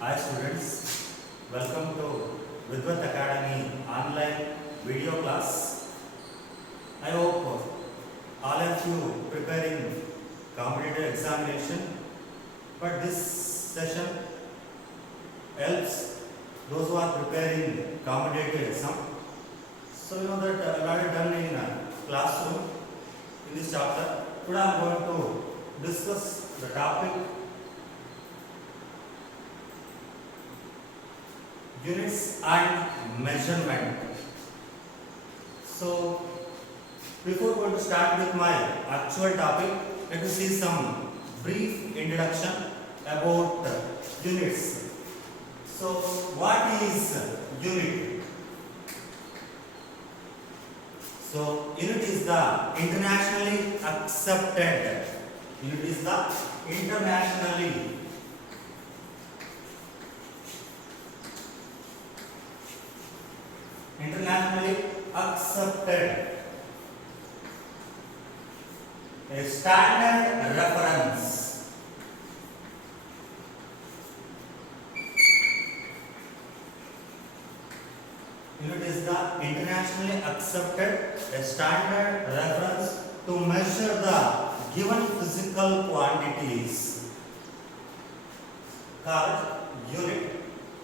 Hi students, welcome to Vidvat Academy online video class. I hope all of you preparing competitive examination, but this session helps those who are preparing competitive exam. So you know that already done in classroom in this chapter. Today I am going to discuss the topic units and measurement. So before going to start with my actual topic, let us see some brief introduction about units. So what is unit? So unit is the internationally accepted. Unit is the internationally accepted a standard reference. Unit is the internationally accepted a standard reference to measure the given physical quantities called unit.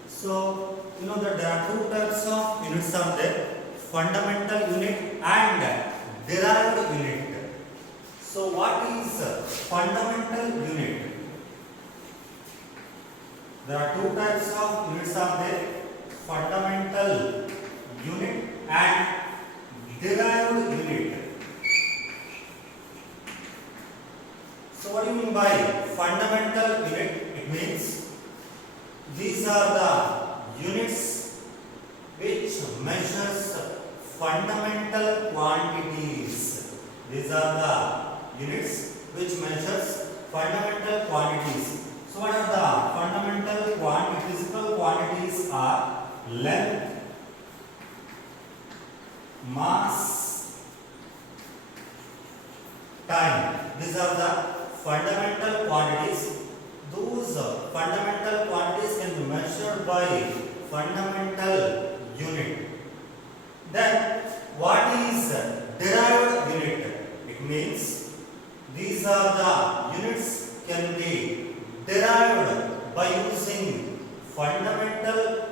So you know that there are two types of units are there: fundamental unit and derived unit. So what is fundamental unit? There are two types of units are there: fundamental unit and derived unit. So what do you mean by fundamental unit? It means these are the units which measures fundamental quantities. These are the units which measures fundamental quantities. So what are the fundamental quantities? Physical quantities are length, mass, time. These are the fundamental quantities. Those fundamental quantities can be measured by fundamental unit. Then what is derived unit? It means these are the units can be derived by using fundamental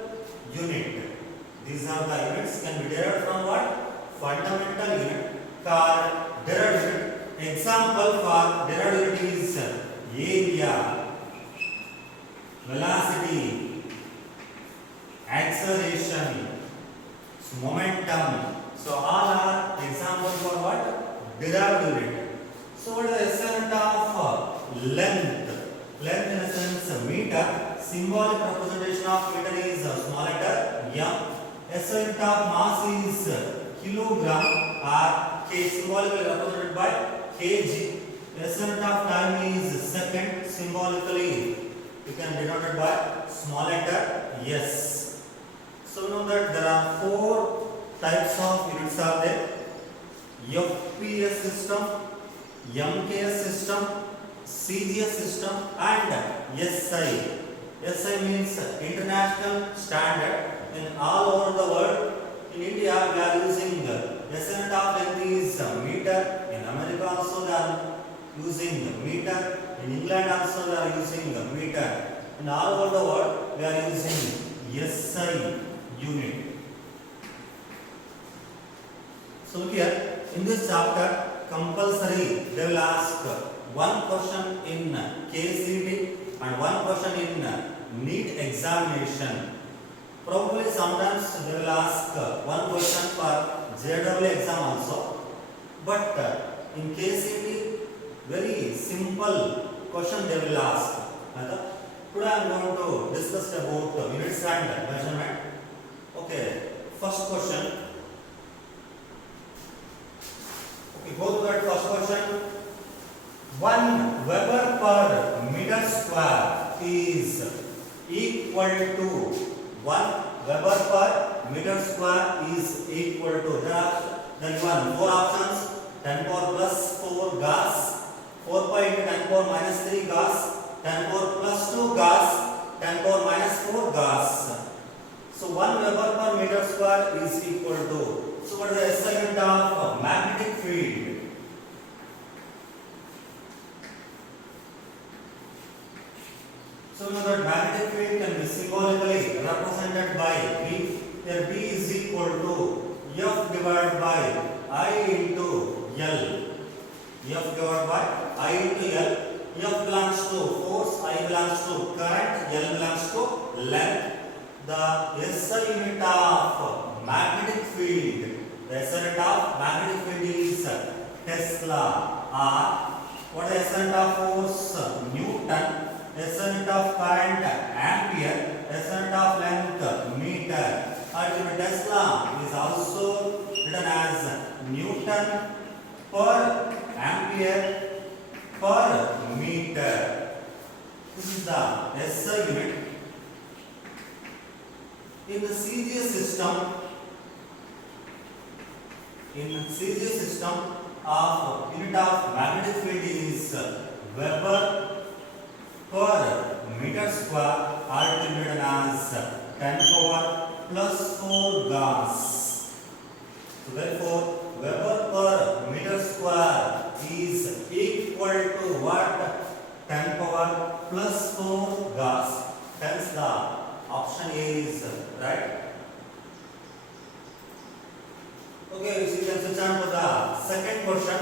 unit. These are the units can be derived from what? Fundamental unit called derived unit. Example for derived unit is area, velocity, acceleration, momentum. So all are examples for what? Derived unit. So what is the SI unit of length? Length in a sense meter. Symbolic representation of meter is small letter m. SI unit of mass is kilogram or k, symbolically represented by kg. SI unit of time is second, symbolically you can denote it by small letter s. So know that there are four types of units are there: FPS system, MKS system, CGS system and SI. SI means international standard. In all over the world, in India we are using SI unit of length is meter. In America also they are using meter. In England also they are using meter. In all over the world we are using SI unit. So look here, in this chapter compulsory they will ask one question in KCT and one question in NEET examination. Probably sometimes they will ask one question for JEE exam also. But in KCT, very simple question they will ask. Today I am going to discuss about units and measurement. Okay, first question. Okay, go to that first question. 1 Weber per meter square is equal to 1 Weber per meter square is equal to. There are four options: 10 power plus 4 Gauss, 4 pi into 10 power minus 3 Gauss, 10 power plus 2 Gauss, 10 power minus 4 Gauss. So 1 Weber per meter square is equal to, so what is the SI unit of magnetic field? So now that magnetic field can be symbolically represented by B, where B is equal to F divided by I into L. F divided by I into L. F belongs to force, I belongs to current, L belongs to length. The SI unit of magnetic field, the SI unit of magnetic field is Tesla, or what is the SI unit of force? Newton. SI unit of current ampere, SI unit of length meter. Ultimately Tesla is also written as Newton per ampere per meter. This is the SI unit. In the CGS system, of unit of magnetic field is Weber per meter square, ultimately written as 10 power plus 4 Gauss. So therefore, Weber per meter square is equal to what? 10 power plus 4 Gauss. Hence the option A is right. Okay, so you can switch on to the second question.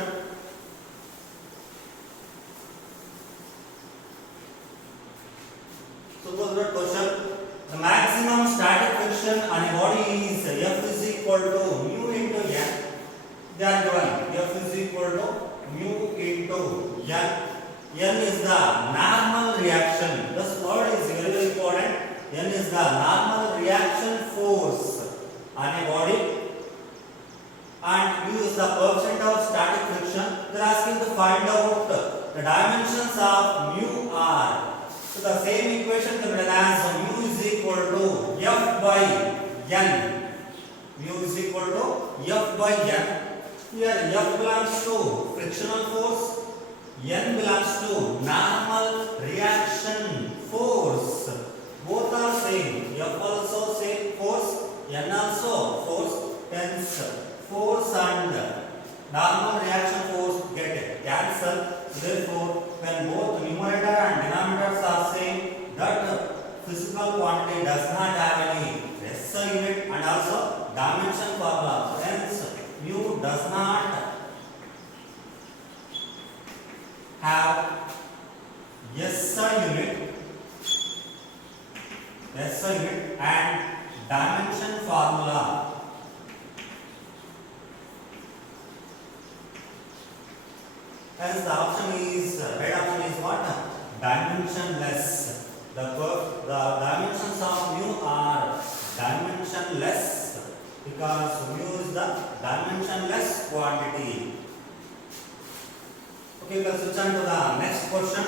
Suppose that question, the maximum static friction on a body is F is equal to mu into N. They are given F is equal to mu into N. N is the normal reaction. This word is very important. N is the normal reaction force on a body, and U is the coefficient of static friction. They are asking to find out the dimensions of mu r. So the same equation can be written as mu is equal to F by N. Mu is equal to F by N. Here F belongs to frictional force, N belongs to normal reaction force. Both are same. F also same force, N also force. Hence force and normal reaction force get cancelled. Therefore, when both numerator and denominators are same, that physical quantity does not have any SI unit and also dimension formula. Hence, mu does not have SI unit and dimension formula. Hence the option is, right option is what? Dimensionless. The dimensions of mu are dimensionless because mu is the dimensionless quantity. Okay, let's switch on to the next question.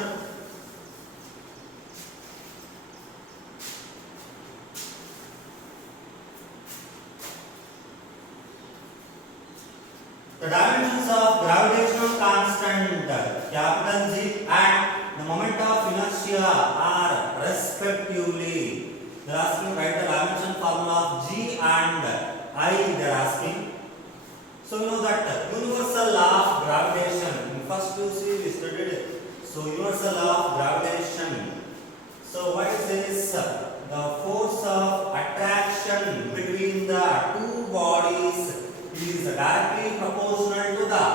The dimensions of gravitational constant capital G and the moment of inertia are respectively. They are asking to write the dimension formula of G and I. They are asking. So you know that universal law of gravitation. In first PUC we studied it. So universal law of gravitation. So what it says, the force of attraction between the two bodies is directly proportional to the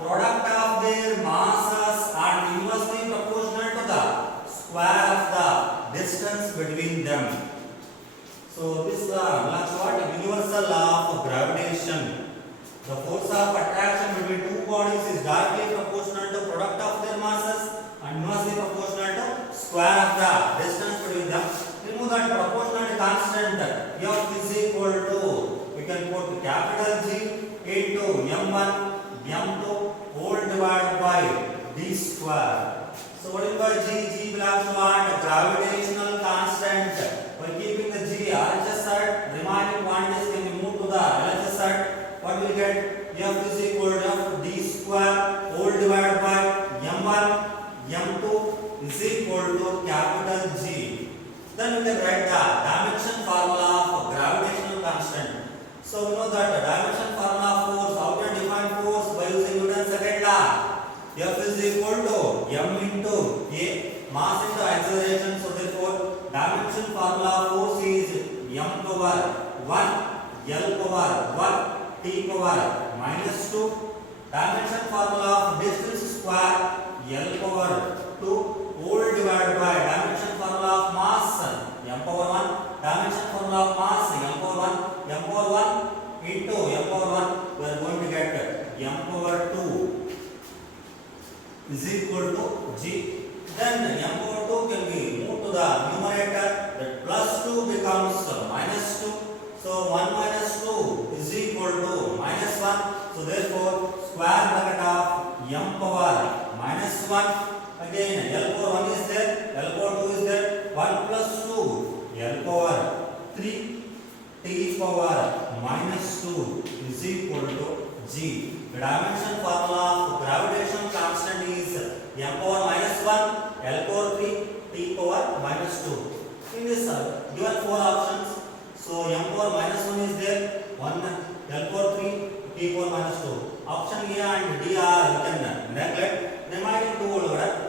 product of their masses and inversely proportional to the square of the distance between them. So this law belongs to what? Universal law of gravitation. The force of attraction between two bodies is directly proportional to product of their masses and inversely proportional to square of the distance between them. Remove that proportionality constant. F is equal to, we can put capital G into m1 m2 whole divided by d square. So what is by G? G belongs to what? Gravitational constant. By keeping the G RHS side, remaining quantities can be moved to the LHS side. What will get? F is equal to F d square whole divided by m1 m2 is equal to capital G. Then Then we can write the dimension formula of gravitational constant. So we know that the dimension formula of force, how can define force by using Newton's second law? F is equal to m into a, mass into acceleration. So therefore dimension formula of force is m power 1 L power 1 T power minus 2. Dimension formula of distance square L power 2 whole divided by dimension formula of mass m power 1. Dimension formula of mass m power 1 into m power 1, we are going to get m power 2 is equal to g. Then m power 2 can be moved to the numerator, that plus 2 becomes minus 2. So 1 minus 2 is equal to minus 1. So therefore square bracket of m power minus 1. Again L power 1 is there, L power 2 is there, 1 plus 2 L power 3 T power minus 2 is equal to g. The dimension formula of gravitational constant is m power minus 1 L power 3 T power minus 2. In this given 4 options, so m power minus 1 is there, 1 L power 3 T power minus 2. Option A and D are you can neglect. Remaining two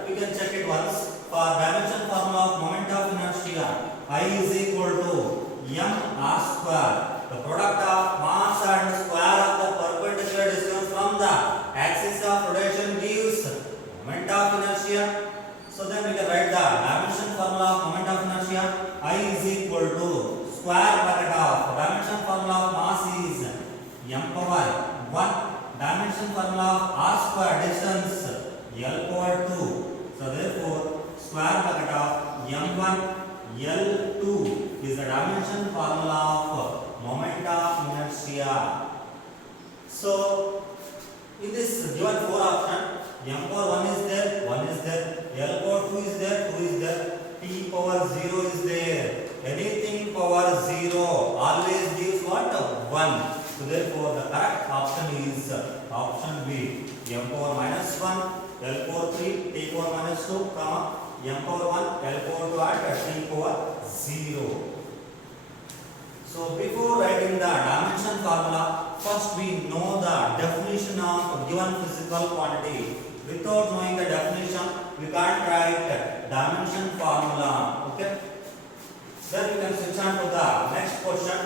we can check it once. For dimension formula of moment of inertia, I is equal to m r square. The product of mass and square of the perpendicular distance from the axis of rotation gives moment of inertia. So then we can write the dimension formula of moment of inertia. I is equal to square bracket of dimension formula of mass is m power 1. Dimension formula of r square distance L power 2. So therefore square bracket of m1 L2 is the dimension formula of moment of inertia. So in this given 4 option, m power 1 is there, 1 is there, L power 2 is there, 2 is there, T power 0 is there. Anything power 0 always gives what? 1. So therefore the correct option is option B, m power minus 1 L power 3 T power minus 2 comma m power 1 L power 2 at T power 0. So before writing the dimension formula, first we know the definition of given physical quantity. Without knowing the definition, we can't write dimension formula. Okay. Then we can switch on to the next question.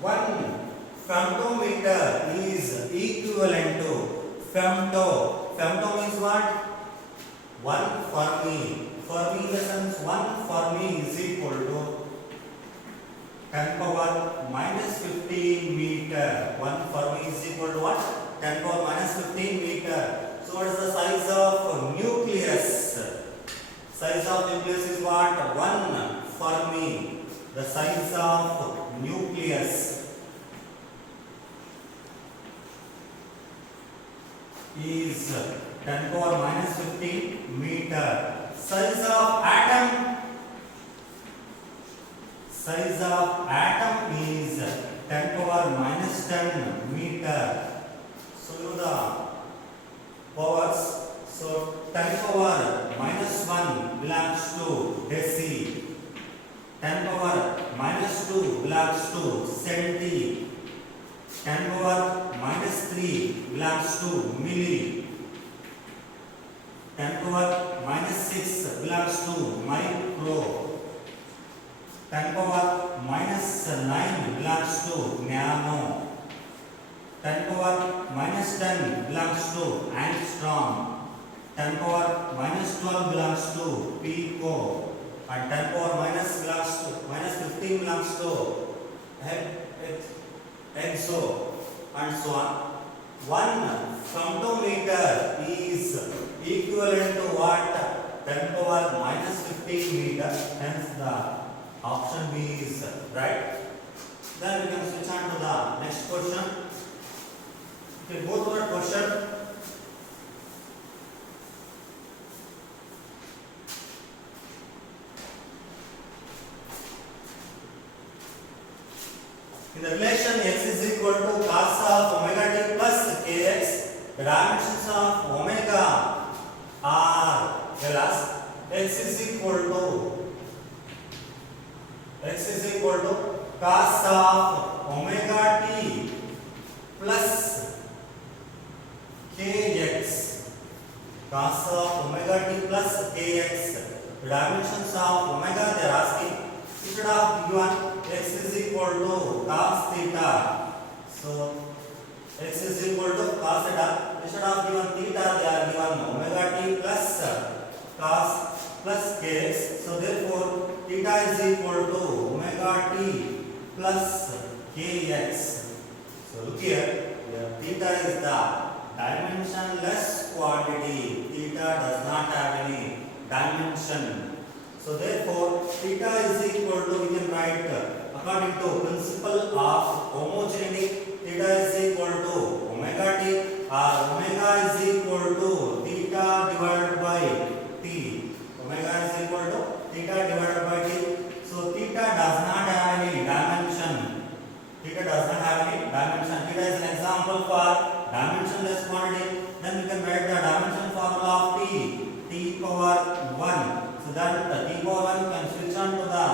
One femtometer is equivalent to femto. Femto means what? 1 Fermi. Fermi in the sense 1 Fermi is equal to 10 power minus 15 meter. 1 Fermi is equal to what? 10 power minus 15 meter. So what is the size of nucleus? Size of nucleus is what? 1 Fermi. The size of nucleus is 10 power minus 15 meter. Size of atom is 10 power minus 10 meter. So you know the powers. So 10 power minus 1 belongs to deci. 10 power minus 2 belongs to centi. 10 power minus 3 belongs to milli. 10 power minus 6 belongs to micro. 10 power minus 9 belongs to nano. 10 power minus 10 belongs to angstrom. 10 power minus 12 belongs to pico. And 10 power minus 15 belongs to exo, and so on. 1 femtometer is equivalent to what? 10 power minus 15 meter. Hence the option B is right. Then we can switch on to the next question. Okay, go to the question. In the relation x is equal to cos of omega t plus kx, the dimensions of omega are, whereas x is equal to cos of omega t plus kx, cos of omega t plus kx, the dimensions of omega they are asking. Instead of given x is equal to cos theta, so x is equal to cos theta, instead of given theta they are given omega t plus cos plus kx, so therefore theta is equal to omega t plus kx. So look here, theta is the dimensionless quantity, theta does not have any dimension. So therefore theta is equal to, we can write according to principle of homogeneity, theta is equal to omega t, or omega is equal to theta divided by t. Omega is equal to theta divided by t. So theta does not have any dimension. Theta does not have any dimension. Theta is an example for dimensionless quantity. Then we can write the dimension formula of t, t power 1. So that t power 1 can switch on to the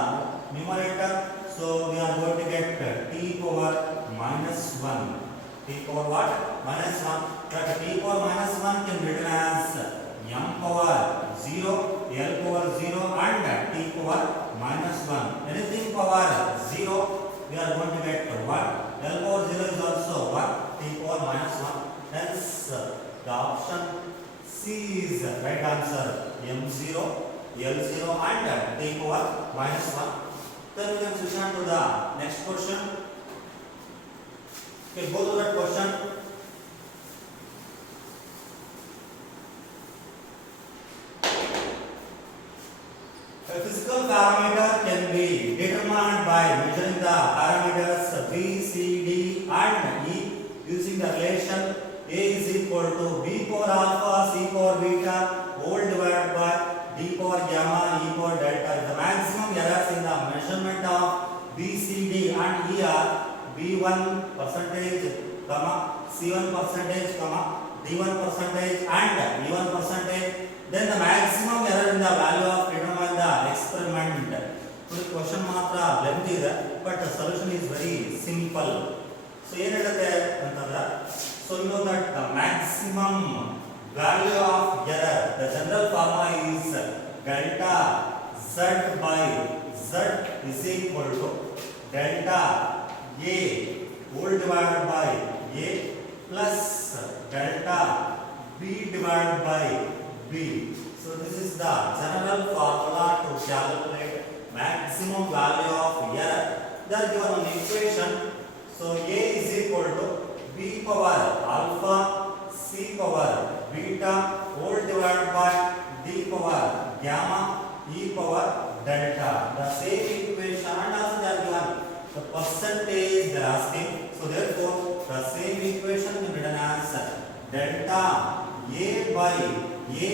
numerator. So we are going to get t power minus 1. T power what? Minus 1. That t power minus 1 can be written as m power 0, l power 0 and t power minus 1. Anything power 0 we are going to get 1. L power 0 is also 1. T power minus 1. Hence the option C is the right answer. M0, L0 and t power minus 1. Then we can switch on to the next question. Okay, go to that question. A physical parameter can be determined by measuring the parameters B, C, D and E using the relation A is equal to B power alpha, C power beta whole divided by D power gamma, E power delta. The maximum errors in the measurement of B, C, D and E are B1 percentage, C1 percentage, D1 percentage and E1 percentage. Then the maximum error in the value of determine the experiment. So the question matra lengthy ಇದೆ, but the solution is very simple. So ಏನು ಹೇಳುತ್ತೆ ಅಂತಂದ್ರೆ, so you know that the maximum value of error, the general formula is delta z by z is equal to delta a whole divided by a plus delta b divided by b. So this is the general formula to calculate maximum value of error. They are given an equation. So a is equal to b power alpha, c power beta whole divided by d power gamma, e power delta. The same equation and also they are given the percentage they are asking. So therefore the same equation can be written as delta a by a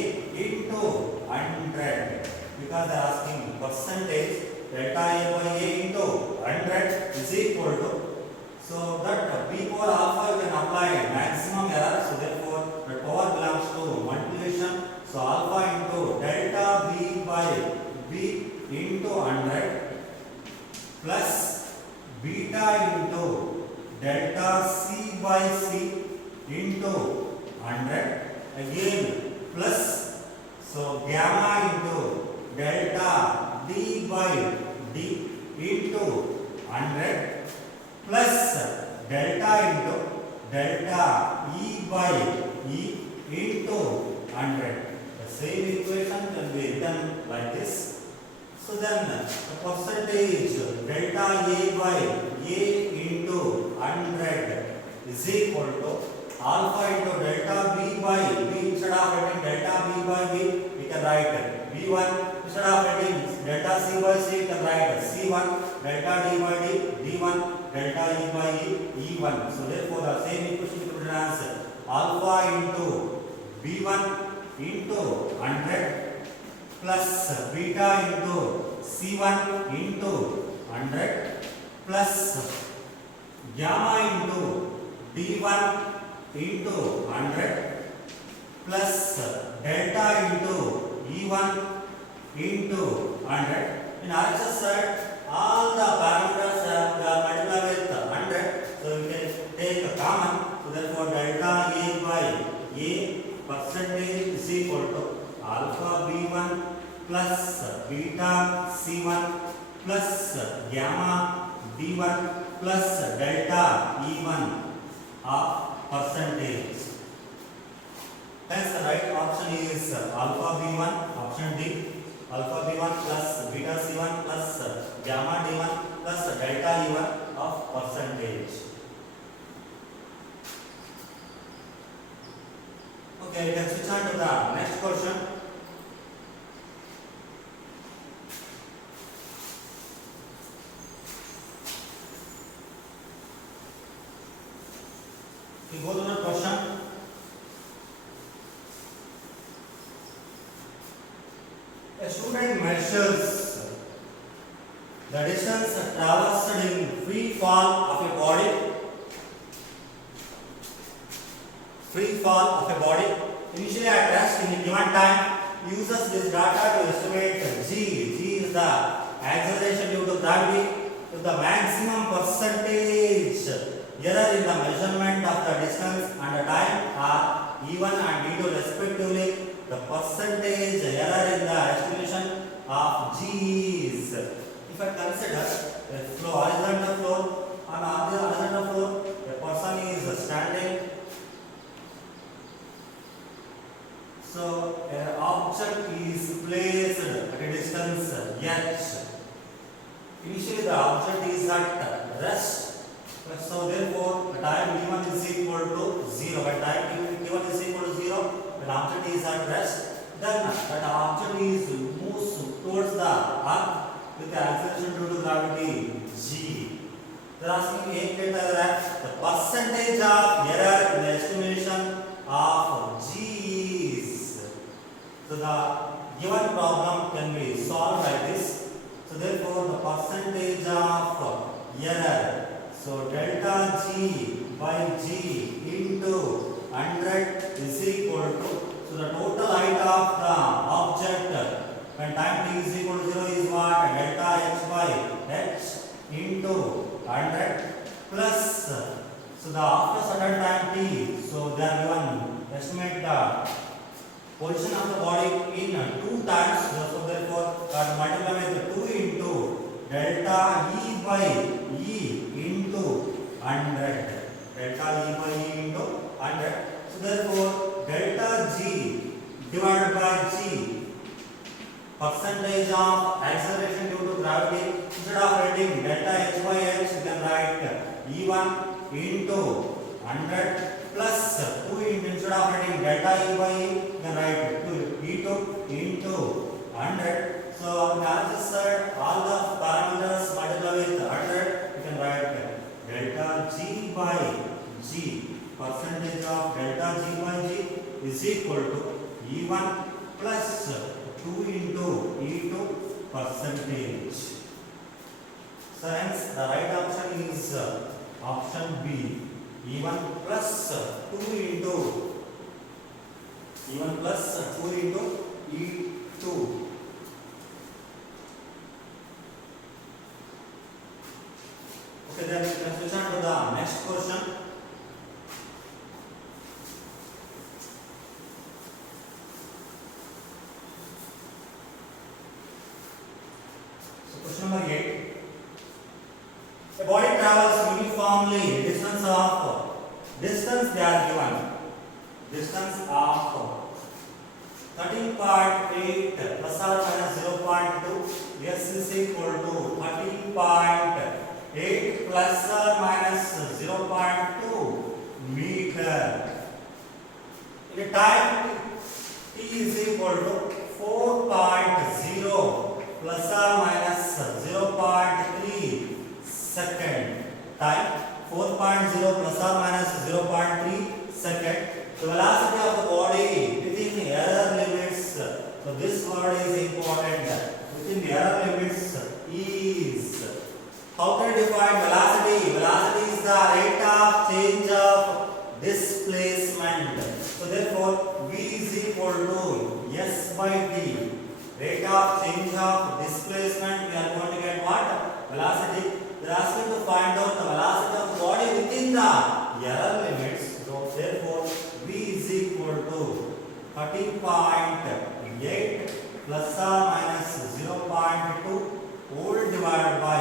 into 100, because they are asking percentage. Delta a by a into 100 is equal to, so that b power alpha you can apply maximum error. So therefore the power belongs to multiplication. So alpha into delta b by b into 100 plus beta into delta c by c into 100 again plus, so gamma into delta d by d into 100 plus delta into delta e by e into 100. The same equation can be written like this. So then the percentage delta a by a into 100 is equal to alpha into delta b by b. Instead of writing delta b by b, we can write b1. Instead of writing delta c by c, we can write c1, delta d by d, d1, delta e by e, e1. So therefore the same equation can be written as alpha into b1 into 100 plus beta into c1 into 100 plus gamma into d1 into 100 plus delta into e1 into 100. In RHS side, all the parameters are multiplied with 100. So you can take a common. So therefore delta A by A percentage is equal to alpha B1 plus beta C1 plus gamma D1 plus delta E1 of percentage. Hence the right option is alpha B1, option D. Alpha B1 plus beta C1 plus gamma D1 plus delta E1 of percentage. Okay, we can switch on to the next question. We go to the question. A student measures the distance traversed in free fall of a body. Initially at rest in a given time, uses this data to estimate g. G is the acceleration due to gravity. If the maximum percentage error in the measurement of the distance and the time are E1 and E2 respectively, the percentage error in the estimation of G is, if I consider a floor, horizontal floor, on the horizontal floor, a person is standing. So an object is placed at a distance h. Initially the object is at rest. So therefore the time t1 is equal to 0. When time t1 is equal to 0, when object is at rest, then that object is moves towards the earth with the acceleration due to gravity g. They are asking the percentage of error in the estimation of g is. So the given problem can be solved like this. So therefore the percentage of error, so delta g by g into 100 is equal to, so the total height of the object when time t is equal to 0 is what? Delta h by h into 100 plus, so the after certain time t, so they are given estimate the position of the body in 2 times. So therefore multiply with 2 into delta e by e into 100. Delta e by e into 100. So therefore delta g divided by g, percentage of acceleration due to gravity. Instead of writing delta h by h, you can write e1 into 100 plus 2 into, instead of writing delta e by e, you can write e2 into 100. So on the other side, all the parameters multiply with 100, you can write delta g by g. Percentage of delta g by g is equal to e1 plus 2 into e2 percentage. So hence the right option is option B. E1 plus 2 into E1 plus 2 into E2. Okay, then we can switch on to the next question. So question number 8. A body travels uniformly distance they are given. Distance of 13.8 plus or minus 0.2. S is equal to 13.8 plus or minus 0.2 meter. In a time t is equal to 4.0 plus or minus 0.3 second. Time 4.0 plus or minus 0.3 second. The velocity of the body within the error limits. So this word is important. Within the error limits is. How can you define velocity? Velocity is the of change of displacement. So therefore V is equal to S by T. Rate of change of displacement, we are going to get what? Velocity. They are asking to find out the velocity of the body within the error limits. So therefore V is equal to 13.8 plus or minus 0.2 whole divided by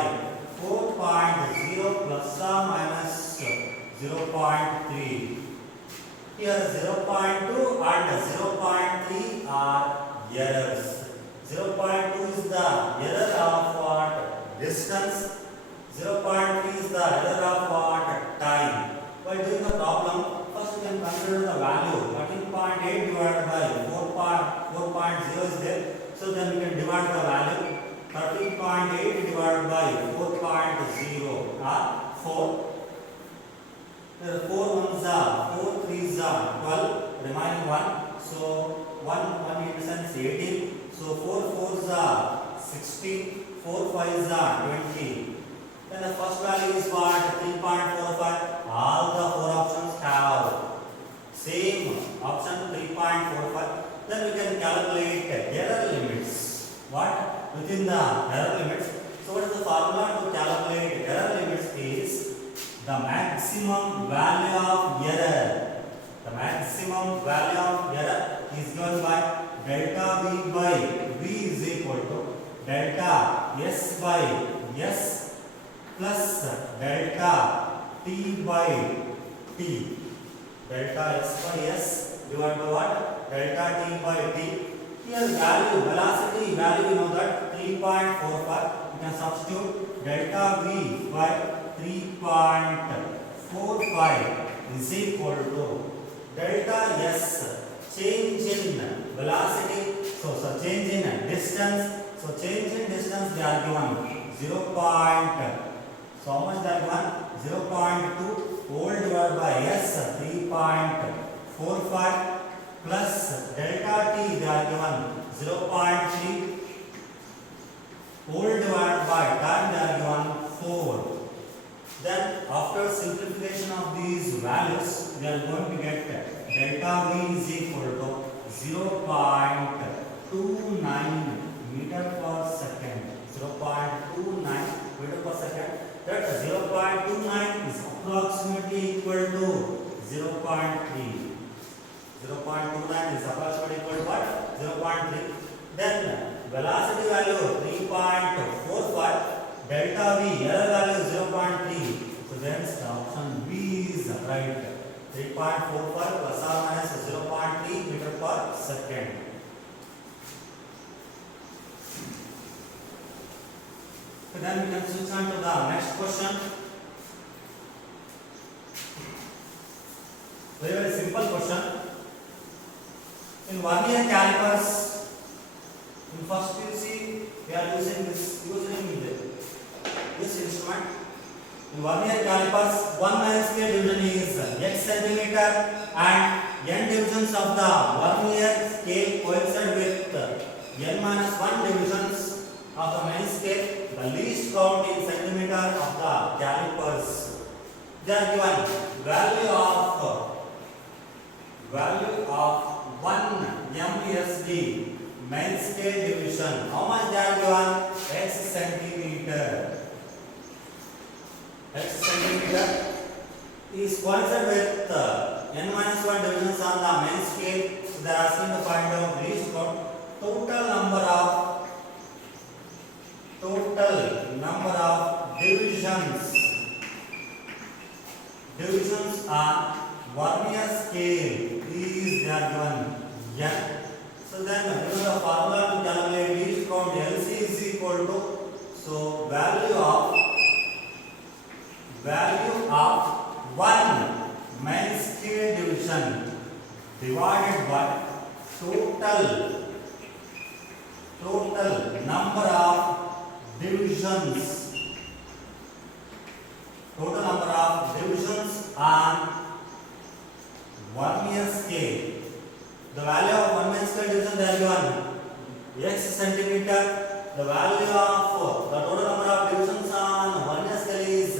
4.0 plus or minus 0.3. Here 0.2 and 0.3 are errors. 0.2 is the error of what? Distance. 0.3 is the error of what? Time. While doing the problem, first we can consider the value. 13.8 divided by 4.0 is there. So then we can divide the value. 13.8 divided by 4.0 are 4. The 4 ones are 4 3s are 12, remaining 1. So 1 in sense 18. So 4 4s are 16, 4 5s are 20. Then the first value is what? 3.45. All the 4 options have same option 3.45. Then we can calculate error limits. What? Within the error limits. So what is the formula to calculate error limits is the maximum value of error. The maximum value of error is given by delta V by V is equal to delta S by S plus delta T by T. Delta S by S divided by what? Delta T by T. Here value, velocity value, we know that 3.45. We can substitute delta V by 3.45 is equal to delta S, change in velocity, so change in distance. So change in distance they are given 0. So how much they are given? 0.2 whole divided by S 3.45 plus delta T they are given 0.3 whole divided by time they are given 4. Then after simplification of these values, we are going to get delta V is equal to 0.29 meter per second. 0.29 meter per second. That 0.29 is approximately equal to 0.3. 0.29 is approximately equal to what? 0.3. Then velocity value 3.45. Delta V, error value 0.3. So then the option B is right. 3.45 plus or minus 0.3 meter per second. So then we can switch on to the next question. Very simple question. In vernier calipers, in first you see we are using this instrument. In vernier calipers, 1 minus scale division is x centimeter and n divisions of the vernier scale coincide with n minus 1 divisions of the main scale. The least count in centimeter of the calipers. They are given value of 1 MSD main scale division. How much they are given? X centimeter. X centimeter is coincide with n minus 1 divisions on the main scale. So they are asking to find out least count. Total number of divisions on vernier scale is they are given n. So then the formula to calculate least count LC is equal to, so value of 1 main scale division divided by total number of divisions. Total number of divisions on vernier scale. The value of 1 main scale division they are given x centimeter. The value of the total number of divisions on vernier scale is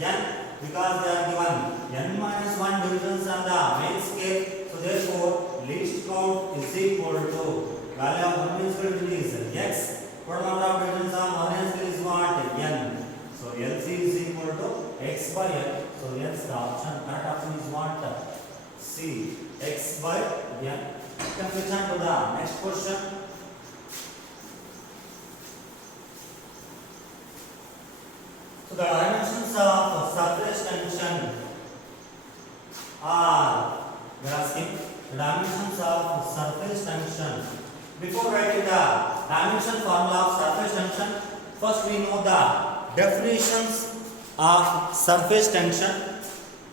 n. because they are given n minus 1 divisions on the main scale. So therefore least count is equal to value of unmunicipal division is x. Total number of divisions on one scale is what? N. So LC is equal to x by n. So yes, the option correct option is what? C, x by n. Can switch on to the next question. So the dimensions of surface tension are, we are asking the dimensions of surface tension. Before writing the dimension formula of surface tension, first we know the definitions of surface tension.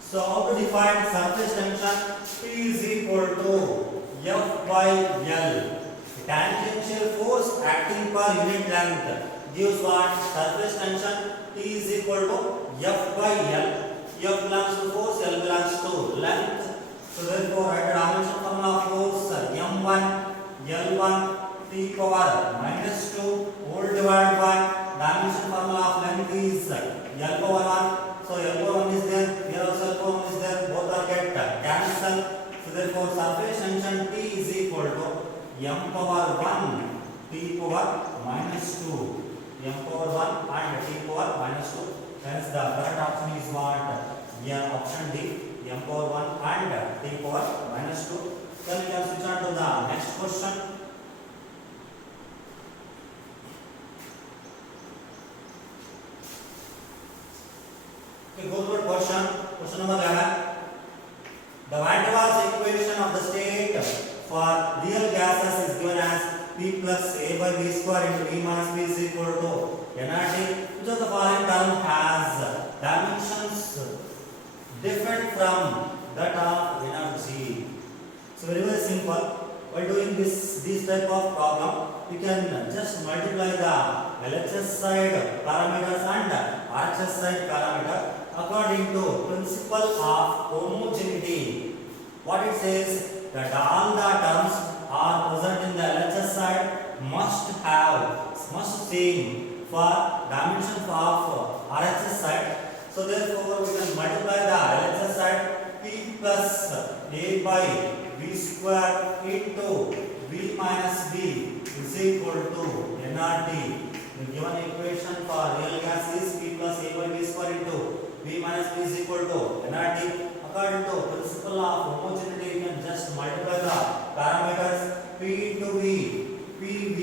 So how to define surface tension? P is equal to F by L. Tangential force acting per unit length gives what? Surface tension. T is equal to F by L. F belongs to force, L belongs to length. So therefore write the dimension formula of force M1 L1 T power minus 2 whole divided by dimension formula of length is L power 1. So L power 1 is there, here also L power 1 is there, both are get cancelled. So therefore surface tension T is equal to M power 1 T power minus 2. M power 1 and T power minus 2. Hence the correct option is what? Yeah, option D, M power 1 and T power minus 2. Then we can switch on to the next question. Okay, go to the question. Question number 11. The Van der Waals equation of the state for real gases is given as P plus A by V square into V minus V is equal to nRT. Which of the following term has dimensions different from that of energy? So very simple. While doing this type of problem, you can just multiply the LHS side parameters and RHS side parameter according to principle of homogeneity. What it says that all the terms are present in the LHS side must same for dimension of RHS side. So therefore we can multiply the LHS side P plus A by V square into V minus V is equal to nRT. The given equation for real gas is P plus A by V square into V minus V is equal to nRT. According to principle of homogeneity, you can just multiply the parameters P into V, PV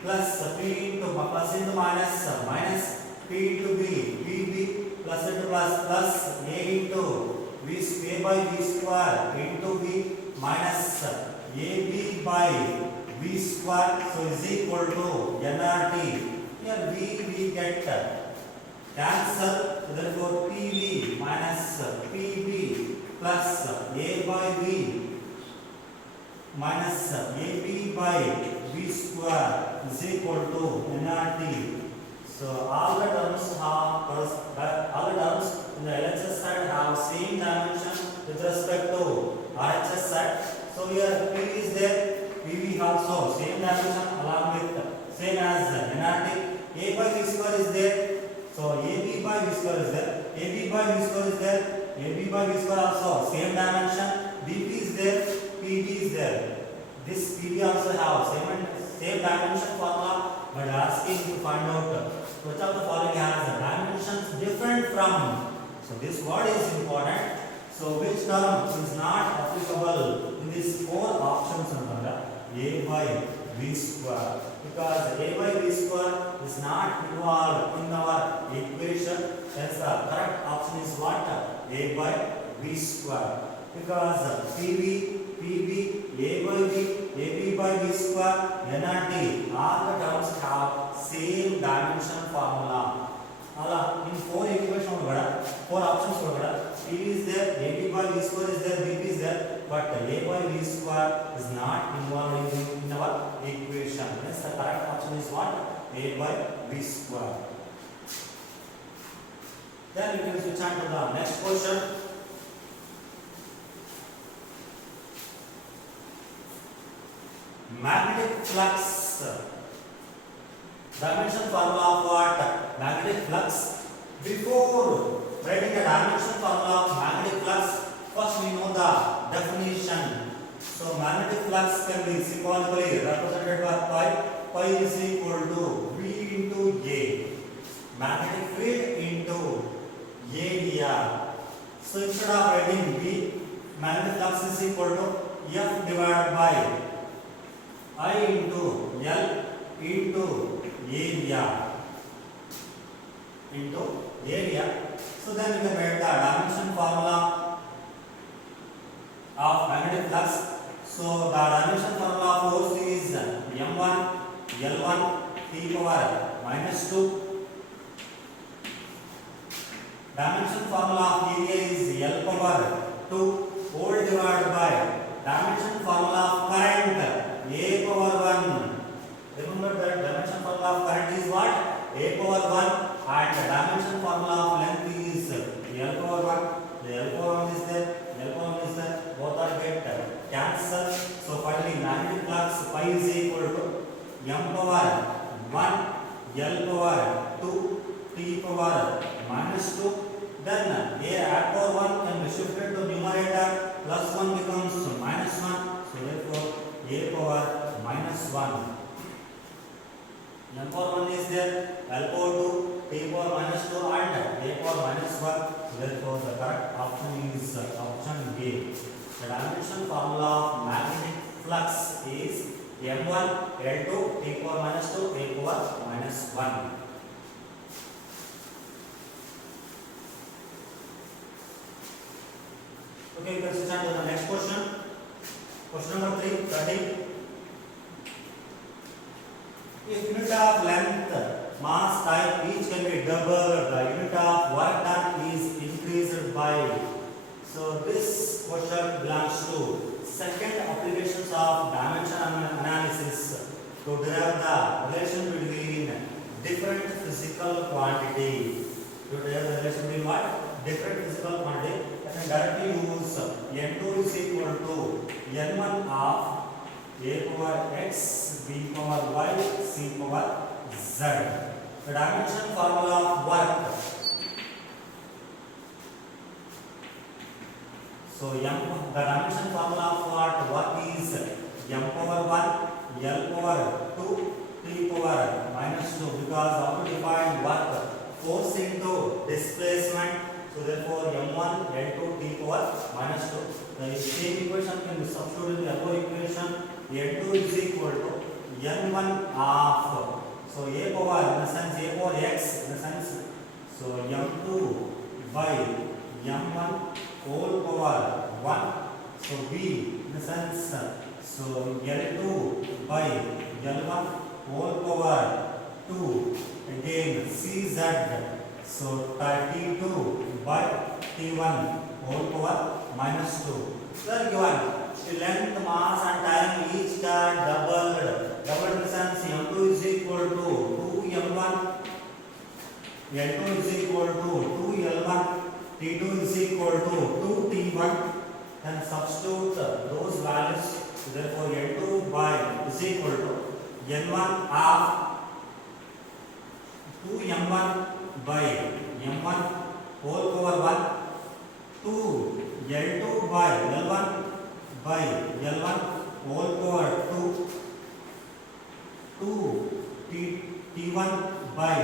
plus P into plus into minus minus P into V, PV plus into plus A into V by V square into V minus AB by V square, so is equal to nRT. Here V get cancel, so therefore PV minus PV plus A by V minus AB by V square is equal to nRT. So all the terms in the LHS side have same dimension with respect to RHS side. So here PV is there, PV also same dimension along with same as nRT. A by V square is there, so AB by V square is there, AB by V square is there, AB by V square also same dimension. BP is there, PB is there. This PB also have same dimension formula, but asking to find out which of the following has dimensions different from. So this word is important. So which term is not applicable in these four options under A by V square? Because A by V square is not involved in our equation. Hence the correct option is what? A by V square. Because PV, PB, A by V, AB by V square, nRT, all the terms have same dimension formula. In four equations, four options, PV is there, AB by V square is there, BP is there, but A by V square is not involved in our equation. Hence the correct option is what? A by V square. Then we can switch on to the next question. Magnetic flux. Dimension formula of what? Magnetic flux. Before writing the dimension formula of magnetic flux, first we know the definition. So magnetic flux can be symbolically represented by pi. Pi is equal to V into A. Magnetic field into area. So instead of writing V, magnetic flux is equal to F divided by I into L into area. Into area. So then we can write the dimension formula of magnetic flux. So the dimension formula of force is M1 L1 T power minus 2. Dimension formula of area is L power 2 whole divided by dimension formula of current A power 1. Remember that dimension formula of current is what? A power 1 and the dimension formula of length is L power 1. The L power 1 is there, L power 1 is there, both are get cancelled. So finally magnetic flux pi is equal to M power 1 L power 2 T power minus 2. Then A at power 1 can be shifted to numerator, plus 1 becomes minus 1. So therefore A power minus 1. M power 1 is there, L power 2, T power minus 2 and A power minus 1. Therefore the correct option is option B. The dimension formula of magnetic flux is M1 L2 T power minus 2 A power minus 1. Okay, you can switch on to the next question. Question number 3, 30. If unit of length, mass, time each can be doubled, the unit of work done is increased by. So this question belongs to second applications of dimension analysis to derive the relation between different physical quantity. To derive the relation between what? Different physical quantity. I can directly use N2 is equal to N1 of A power X, B power Y, C power Z. The dimension formula of work. So the dimension formula of what? Work is M power 1, L power 2, T power minus 2. Because how to define work? Force into displacement. So therefore M1 L2 T power minus 2. The same equation can be substituted in the above equation. N2 is equal to N1 of, so A power in the sense A power X in the sense, so M2 by M1 whole power 1. So B in the sense, so L2 by L1 whole power 2. Again CZ, so 32 by T1 whole power minus 2. So given the length, mass and time each got doubled. Doubled in the sense M2 is equal to 2M1, L2 is equal to 2L1, T2 is equal to 2T1. Then substitute those values. Therefore L2 by is equal to N1 of 2M1 by M1 whole power 1, 2 L2 by L1 by L1 whole power 2, 2 T1 by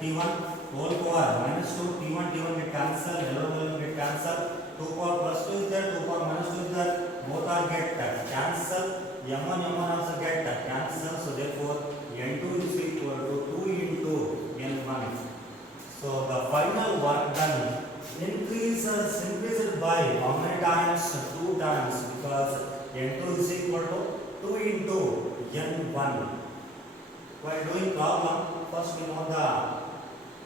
T1 whole power minus 2. T1 get cancelled, L1 get cancelled. 2 power plus 2 is there, 2 power minus 2 is there. Both are get cancelled. M1 also get cancelled. So therefore N2 is equal to 2 into N1. So the final work done increased by how many times? 2 times, because N2 is equal to 2 into N1. While doing problem, first we know the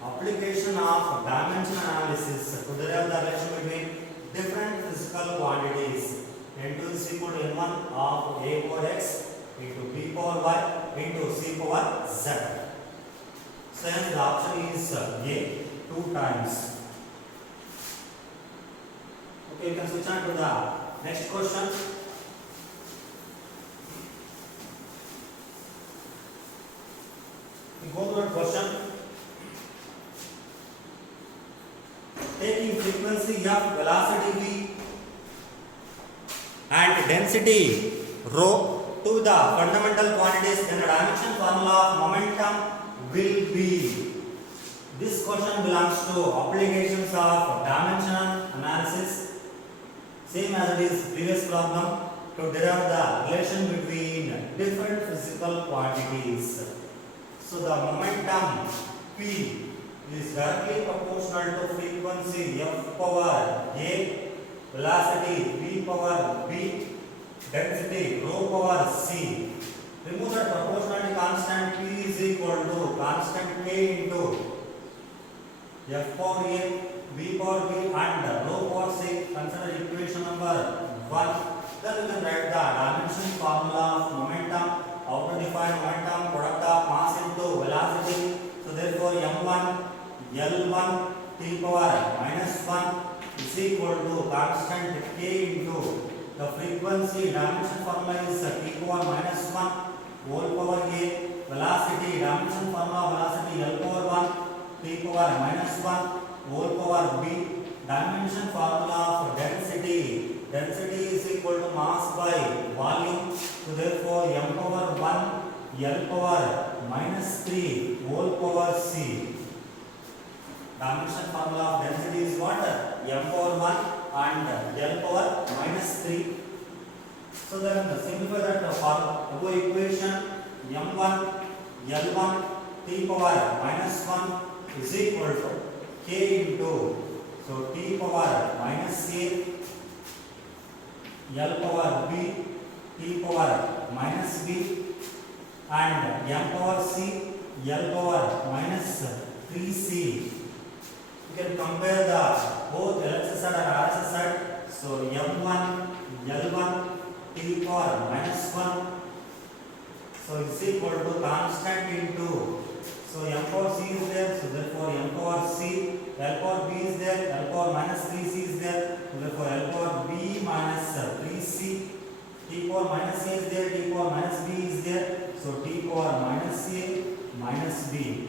application of dimension analysis to derive the relation between different physical quantities. N2 is equal to N1 of A power X into B power Y into C power Z. So hence the option is A, 2 times. Okay, you can switch on to the next question. We go to that question. Take F, velocity V, and density rho to the fundamental quantities, then the dimension formula of momentum will be. This question belongs to applications of dimensional analysis, same as it is previous problem, to derive the relation between different physical quantities. So the momentum P is directly proportional to frequency F power A, velocity V power B, density rho power C. Remove that proportionality constant. P is equal to constant K into F power A, V power B and rho power C. Consider equation number 1. Then we can write the dimension formula of momentum. How to define momentum? Product of mass into velocity. So therefore m1 L1 t power minus 1 is equal to constant K into the frequency. Dimension formula is t power minus 1 whole power A. Velocity, dimension formula velocity L power 1 t power minus 1 whole power B. Dimension formula of density. Density is equal to mass by volume. So therefore m power 1 L power minus 3 whole power C. Dimension formula of density is what? M power 1 and L power minus 3. So then simplify that for above equation. M1 L1 t power minus 1 is equal to K into, so t power minus A L power B t power minus B and m power C L power minus 3C. You can compare the both LHS side and RHS side. So m1 L1 t power minus 1, so it's equal to constant into, so m power C is there, so therefore m power C, L power B is there, L power minus 3C is there, so therefore L power B minus 3C, t power minus A is there, t power minus B is there, so t power minus A minus B.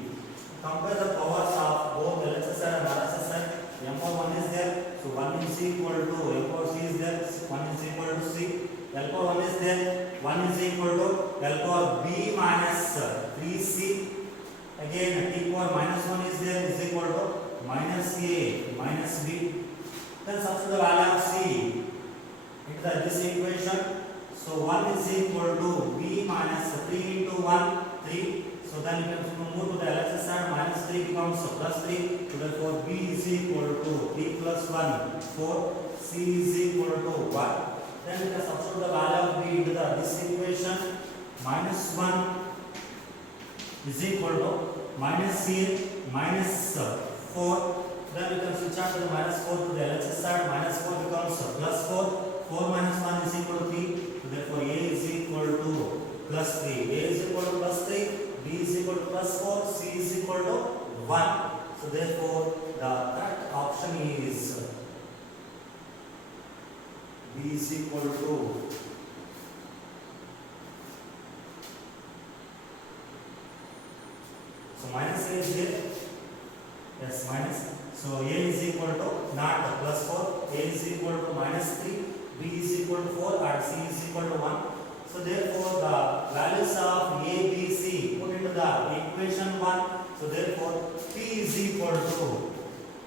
Compare the powers of both LHS side and RHS side. M power 1 is there, so 1 is equal to, M power C is there, 1 is equal to C. L power 1 is there, 1 is equal to L power B minus 3C. Again t power minus 1 is there, is equal to minus A minus B. Then substitute the value of C into this equation. So 1 is equal to B minus 3 into 1, 3. So then you can move to the LHS side, minus 3 becomes plus 3. So therefore B is equal to 3 plus 1, 4. C is equal to 1. Then we can substitute the value of B into this equation. Minus 1 is equal to minus A minus 4. Then we can switch on to the minus 4 to the LHS side. Minus 4 becomes plus 4. 4 minus 1 is equal to 3. So therefore A is equal to plus 3. A is equal to plus 3. B is equal to plus 4. C is equal to 1. So therefore the correct option is B is equal to minus A is there. Yes, minus. So A is equal to not plus 4. A is equal to minus 3. B is equal to 4 and C is equal to 1. So therefore the values of A, B, C put into the equation 1. So therefore P is equal to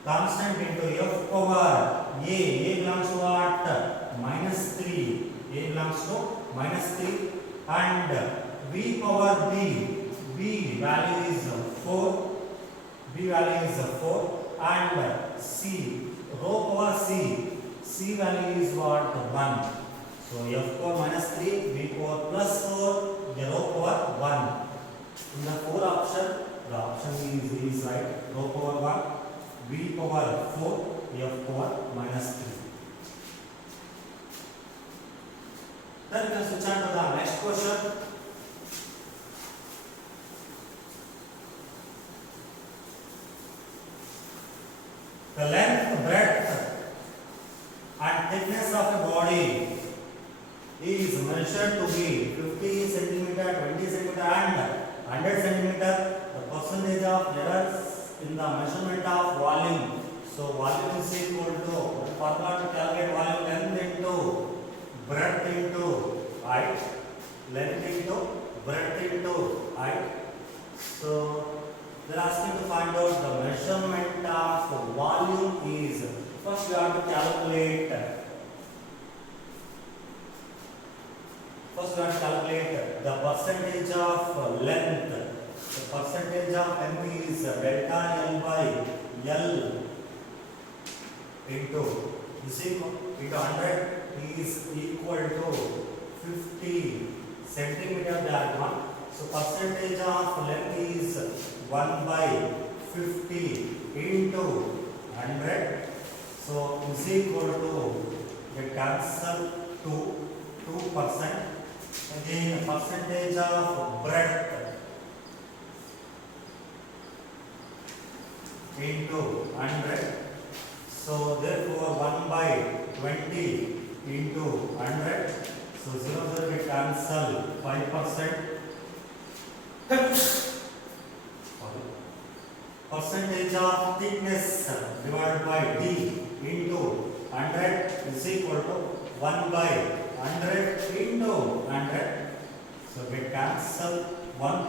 constant into F power A. A belongs to what? Minus 3. A belongs to minus 3 and B power B. B value is 4. B value is 4 and C rho power C. C value is what? 1. So F power minus 3, B power plus 4, the rho power 1. In the 4 option, the option is right. Rho power 1, B power 4, F power minus 3. Then we can switch on to the next question. The length, breadth and thickness of a body is measured to be 50 centimeter, 20 centimeter and 100 centimeter. The percentage of errors in the measurement of volume. So volume is equal to formula to calculate volume length into breadth into height. Length into breadth into height. So they're asking to find out the measurement of volume is. First we have to calculate. First we have to calculate the percentage of length. The percentage of length is delta L by L into 100 is equal to 50 centimeter diagonal. So percentage of length is 1 by 50 into 100. So is equal to, get cancel to 2%. Again percentage of breadth into 100. So therefore 1 by 20 into 100. So 0 will cancel 5%. Percentage of thickness divided by D into 100 is equal to 1 by 100 into 100. So we cancel 1%.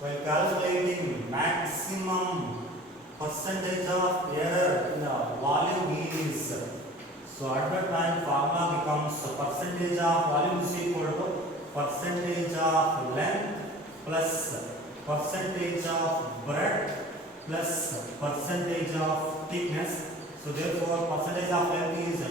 While calculating maximum percentage of error in the volume is, so at that time formula becomes percentage of volume is equal to percentage of length plus percentage of breadth plus percentage of thickness. So therefore percentage of length is 2,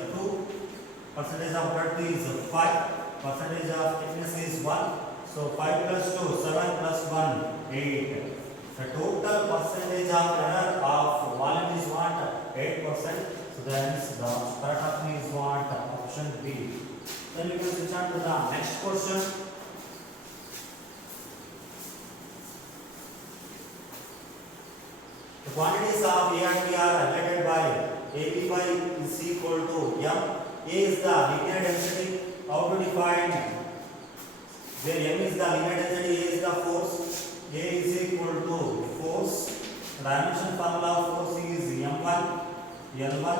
percentage of breadth is 5, percentage of thickness is 1. So 5 plus 2, 7 plus 1, 8. The total percentage of error of volume is what? 8%. So then the correct option is what? Option B. Then we can switch on to the next question. The quantities of A and B are related by AB by is equal to M. A is the linear density. How to define? Where M is the linear density, A is the force. A is equal to force. Dimension formula of force is M1 L1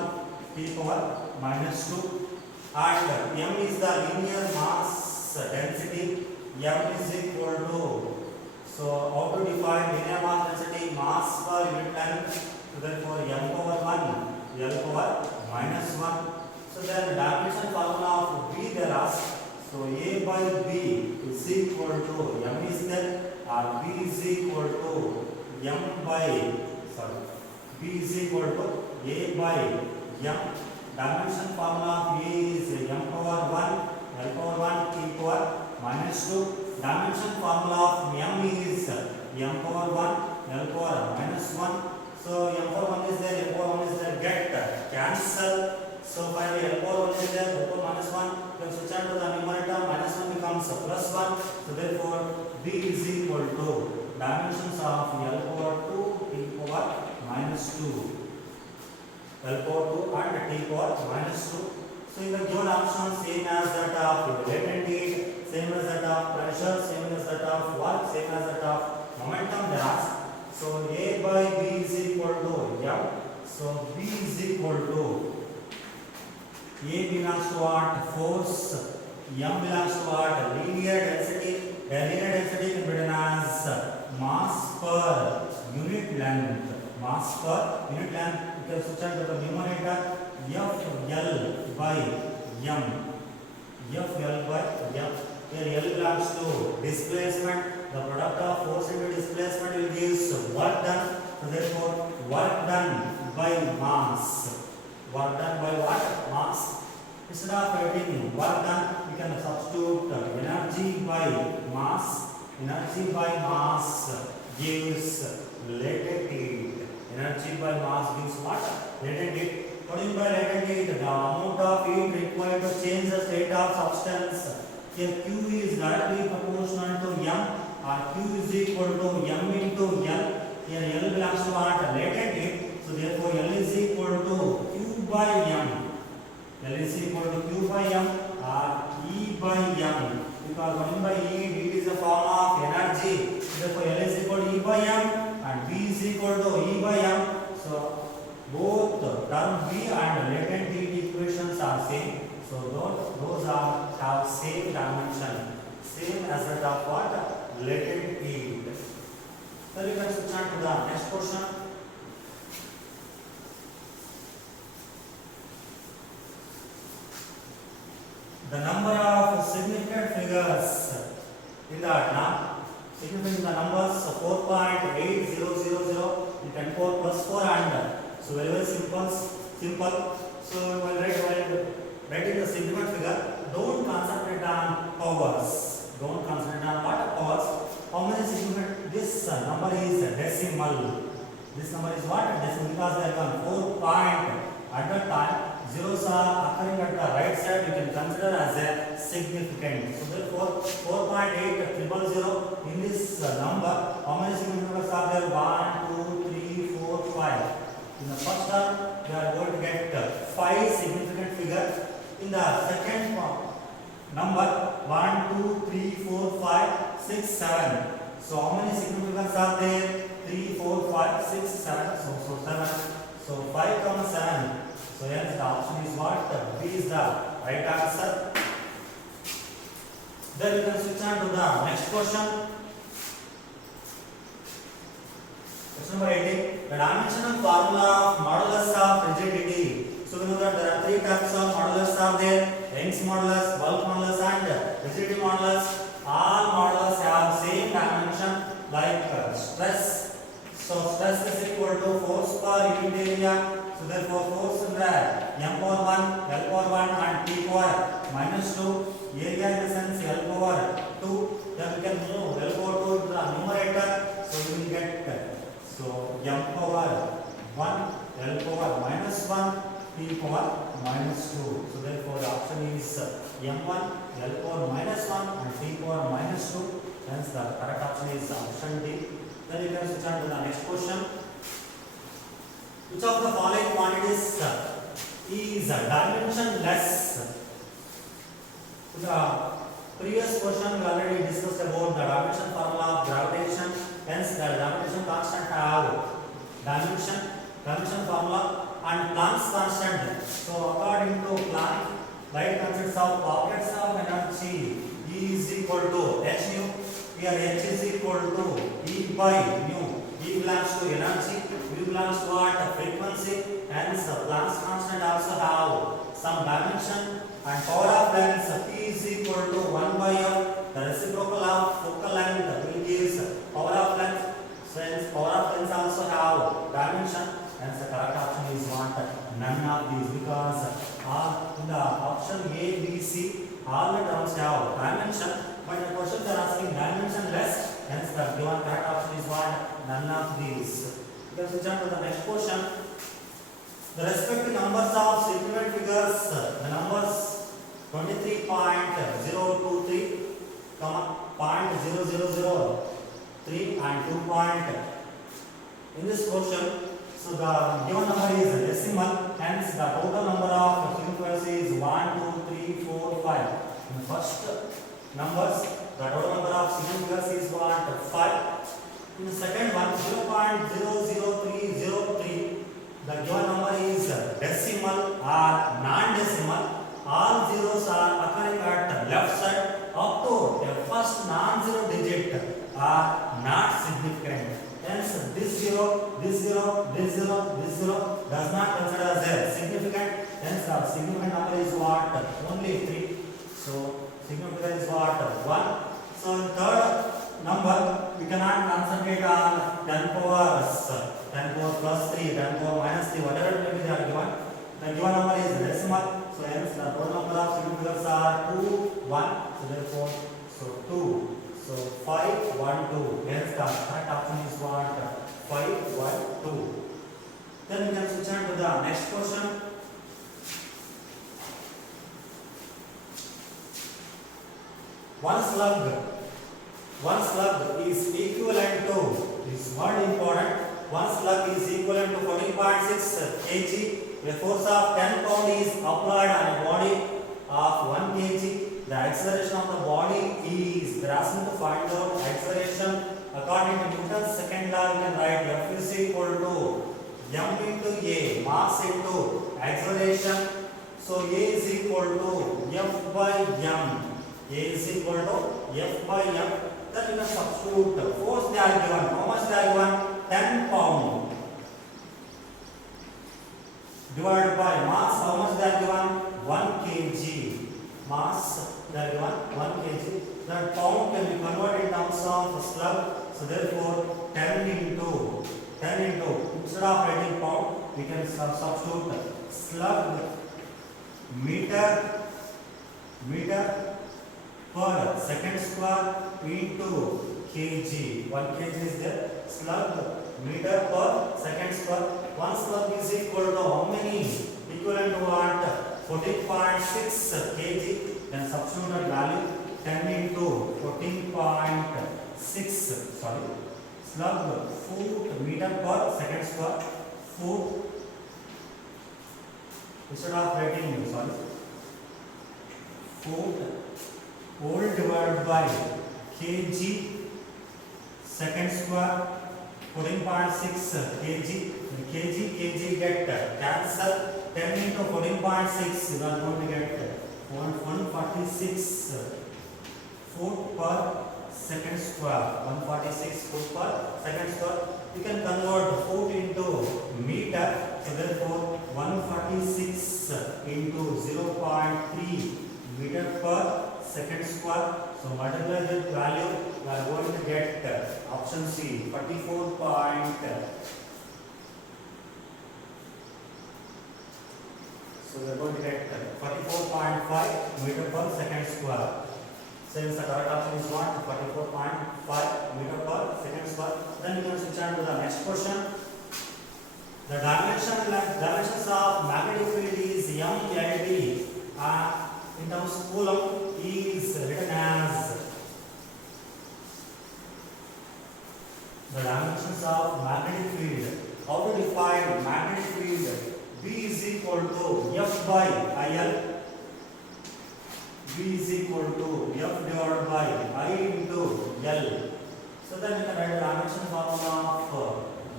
T power minus 2. And M is the linear mass density. M is equal to, so how to define linear mass density? Mass per unit length. So therefore M power 1 L power minus 1. So then the dimension formula of B there is, so A by B is equal to, M is there, B is equal to M by, B is equal to A by M. Dimension formula of A is M power 1 L power 1 T power minus 2. Dimension formula of M is M power 1 L power minus 1. So M power 1 is there, M power 1 is there, get cancel. So finally L power 1 is there, L power minus 1. Then switch on to the numerator, minus 1 becomes plus 1. So therefore B is equal to dimensions of L power 2 T power minus 2. L power 2 and T power minus 2. So in the given option, same as that of latent heat, same as that of pressure, same as that of work, same as that of momentum they ask. So A by B is equal to M. So B is equal to, A belongs to what? Force. M belongs to what? Linear density. The linear density can be written as mass per unit length. Mass per unit length. You can switch on to the numerator. FL by M. FL by M. Here L belongs to displacement. The product of force into displacement will give work done. So therefore work done by mass. Work done by what? Mass. Instead of writing work done, we can substitute energy by mass. Energy by mass gives latent heat. Energy by mass gives what? Latent heat. What do you mean by latent heat? The amount of heat required to change the state of substance. Here Q is directly proportional to M, or Q is equal to M into L. Here L belongs to what? Latent heat. So therefore L is equal to Q by M. L is equal to Q by M or E by M. Because 1 by E, heat is a form of energy. Therefore L is equal to E by M and B is equal to E by M. So both term B and latent heat equations are same. So those are have same dimension, same as that of what? Latent heat. So you can switch on to the next question. The number of significant figures in the significant the numbers 4.8000 in 10 power plus 4 and so very simple. So while writing the significant figure, don't concentrate on powers. Don't concentrate on what powers. How many significant? This number is decimal. This number is what? Decimal because they are 4 point at that time. Zeros are occurring at the right side, you can consider as a significant. So therefore 4.8000 in this number, how many significant numbers are there? 1, 2, 3, 4, 5. In the first term, we are going to get 5 significant figures. In the second number, 1, 2, 3, 4, 5, 6, 7. So how many significants are there? 3, 4, 5, 6, 7. So 7. So 5, 7. So hence the option is what? B is the right answer. Then you can switch on to the next question. Question number 18. The dimensional formula of modulus of rigidity. So we know that there are 3 types of modulus are there. Young's modulus, bulk modulus and rigidity modulus. All modulus have same dimension like stress. So stress is equal to force per unit area. So therefore force in the m power 1, L power 1 and T power minus 2. Area in the sense L power 2. Then we can move L power 2 into the numerator. So we will get so m power 1, L power minus 1, T power minus 2. So therefore the option is m1, L power minus 1 and T power minus 2. Hence the correct option is option D. Then you can switch on to the next question. Which of the following quantities is dimensionless? The previous question we already discussed about the dimension formula of gravitation. Hence the gravitation constant have dimension formula and Planck's constant. So according to Planck, light consists of pockets of energy. E is equal to h nu. Here h is equal to E by nu. E belongs to energy, U belongs to what? Frequency. Hence Planck's constant also have some dimension. And power of length P is equal to 1 by f. The reciprocal of focal length will give power of length. Since power of length also have dimension, hence the correct option is what? None of these, because in the option A, B, C, all the terms have dimension, but the question they are asking dimensionless. Hence the given correct option is what? None of these. You can switch on to the next question. The respective numbers of significant figures, the numbers 23.023, 0.0003 and 2 point. In this question, so the given number is decimal, hence the total number of significants is 1, 2, 3, 4, 5. In the first numbers, the total number of significants is 5. In the second one, 0.00303, the given number is decimal or non-decimal. All zeros are occurring at the left side up to the first non-zero digit are not significant. Hence this zero, this zero, this zero, this zero does not consider as a significant. Hence the significant number is what? Only 3. So significant is what? 1. So in third number, we cannot concentrate on 10 power plus 3, 10 power minus 3, whatever it may be they are given. The given number is decimal. So hence the total number of significants are 2, 1. So therefore, so 2. So 5, 1, 2. Hence the correct option is what? 5, 1, 2. Then we can switch on to the next question. One slug is equivalent to, this word important, one slug is equivalent to 14.6 kg. A force of 10 pound is applied on a body of 1 kg. The acceleration of the body is, they are asking to find out acceleration according to Newton's second law. You can write F is equal to m into a, mass into acceleration. So a is equal to f by m. A is equal to f by m. Then we can substitute force they are given. How much they are given? 10 pound. Divided by mass, how much they are given? 1 kg. Mass they are given 1 kg. That pound can be converted in terms of slug. So therefore 10 into instead of writing pound, we can substitute slug meter per second square into kg. 1 kg is there. Slug meter per second square. One slug is equal to how many? Equivalent to what? 14.6 kg. Then substitute that value. 10 into 14.6. Sorry. Slug foot meter per second square. Foot. Instead of writing, sorry. Foot whole divided by kg second square. 14.6 kg. Kg get cancel. 10 into 14.6, we are going to get 146 foot per second square. 146 foot per second square. You can convert foot into meter. So therefore 146 into 0.3 meter per second square. So multiply the value, we are going to get option C, 44. So we are going to get 44.5 meter per second square. Since the correct option is what? 44.5 meter per second square. Then we can switch on to the next question. The dimensions of magnetic field is MLD. In terms of coulomb is written as the dimensions of magnetic field. How to define magnetic field? B is equal to F by IL. B is equal to F divided by I into L. So then we can write the dimension formula of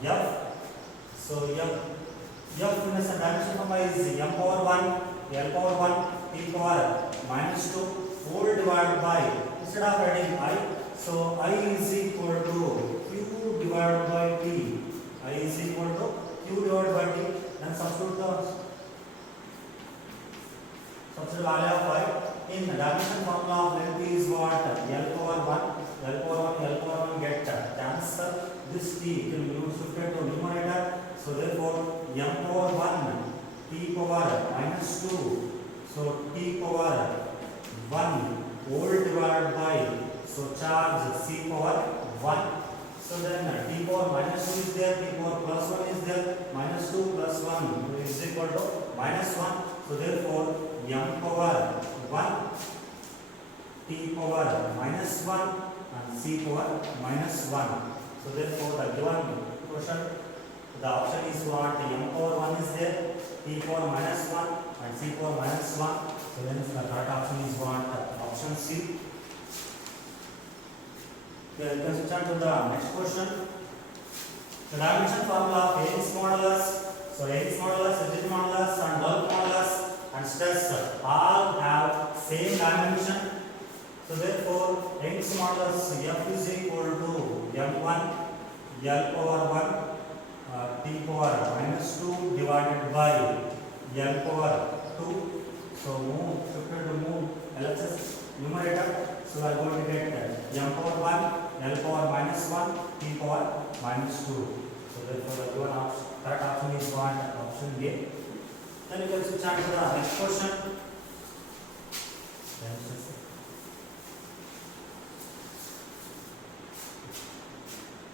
F. So F in the dimension formula is M power 1, L power 1, T power minus 2 whole divided by, instead of writing I, so I is equal to Q divided by T. I is equal to Q divided by T. And substitute the value of I in the dimension formula of length is what? L power 1 get cancel. This T can be shifted to numerator. So therefore M power 1 T power minus 2. So T power 1 whole divided by, so charge C power 1. So then T power minus 2 is there, T power plus 1 is there, minus 2 plus 1 is equal to minus 1. So therefore M power 1, T power minus 1 and C power minus 1. So therefore the given question, the option is what? M power 1 is there, T power minus 1 and C power minus 1. So then the correct option is what? Option C. Okay, let's turn to the next question. The dimension formula of Young's modulus. So Young's modulus, rigid modulus and bulk modulus and stress all have same dimension. So therefore Young's modulus F is equal to M1 L power 1 T power minus 2 divided by L power 2. So shifted to move LHS numerator. So we are going to get M power 1 L power minus 1 T power minus 2. So therefore the given correct option is what? Option A. Then you can switch on to the next question.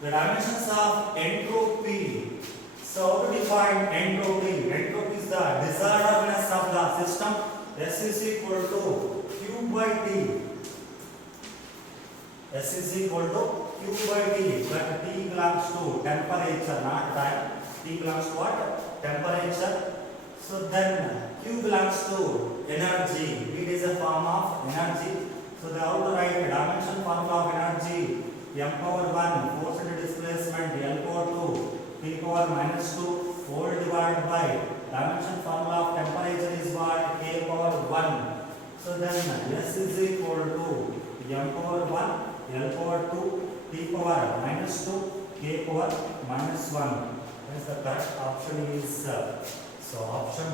The dimensions of entropy. So how to define entropy? Entropy is the disorderliness of the system. S is equal to Q by T. S is equal to Q by T, but T belongs to temperature, not time. T belongs to what? Temperature. So then Q belongs to energy. It is a form of energy. So the how to write dimension formula of energy? M power 1 force and displacement, L power 2 T power minus 2 whole divided by dimension formula of temperature is what? K power 1. So then S is equal to M power 1, L power 2, T power minus 2, K power minus 1. Hence the correct option is so option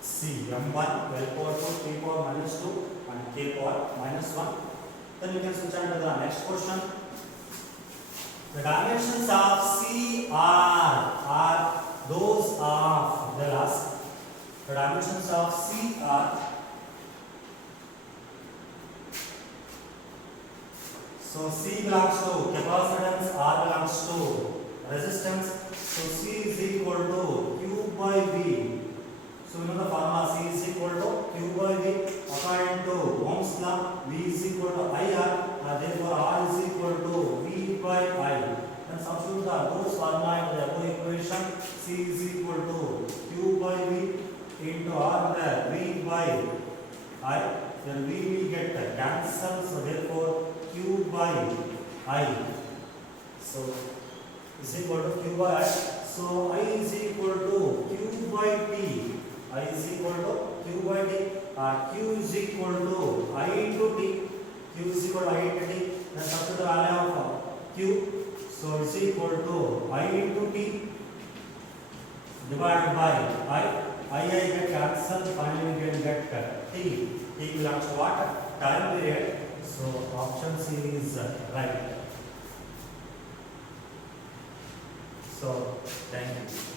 C, M1, L power 2, T power minus 2 and K power minus 1. Then you can switch on to the next question. The dimensions of C are those of the last. The dimensions of C are, so C belongs to capacitance, R belongs to resistance. So C is equal to Q by V. So you know the formula, C is equal to Q by V. According to Ohm's law, V is equal to IR. Therefore, R is equal to V by I. Then substitute the Ohm's formula in the above equation. C is equal to Q by V into R the V by I. Then V will get cancelled. So therefore, Q by I. So is equal to Q by I. So I is equal to Q by T. I is equal to Q by T. Q is equal to I into T. Q is equal to I into T. Then substitute the value of Q. So is equal to I into T divided by I get cancelled. Finally we can get T. T belongs to what? Time period. So option C is right. So thank you.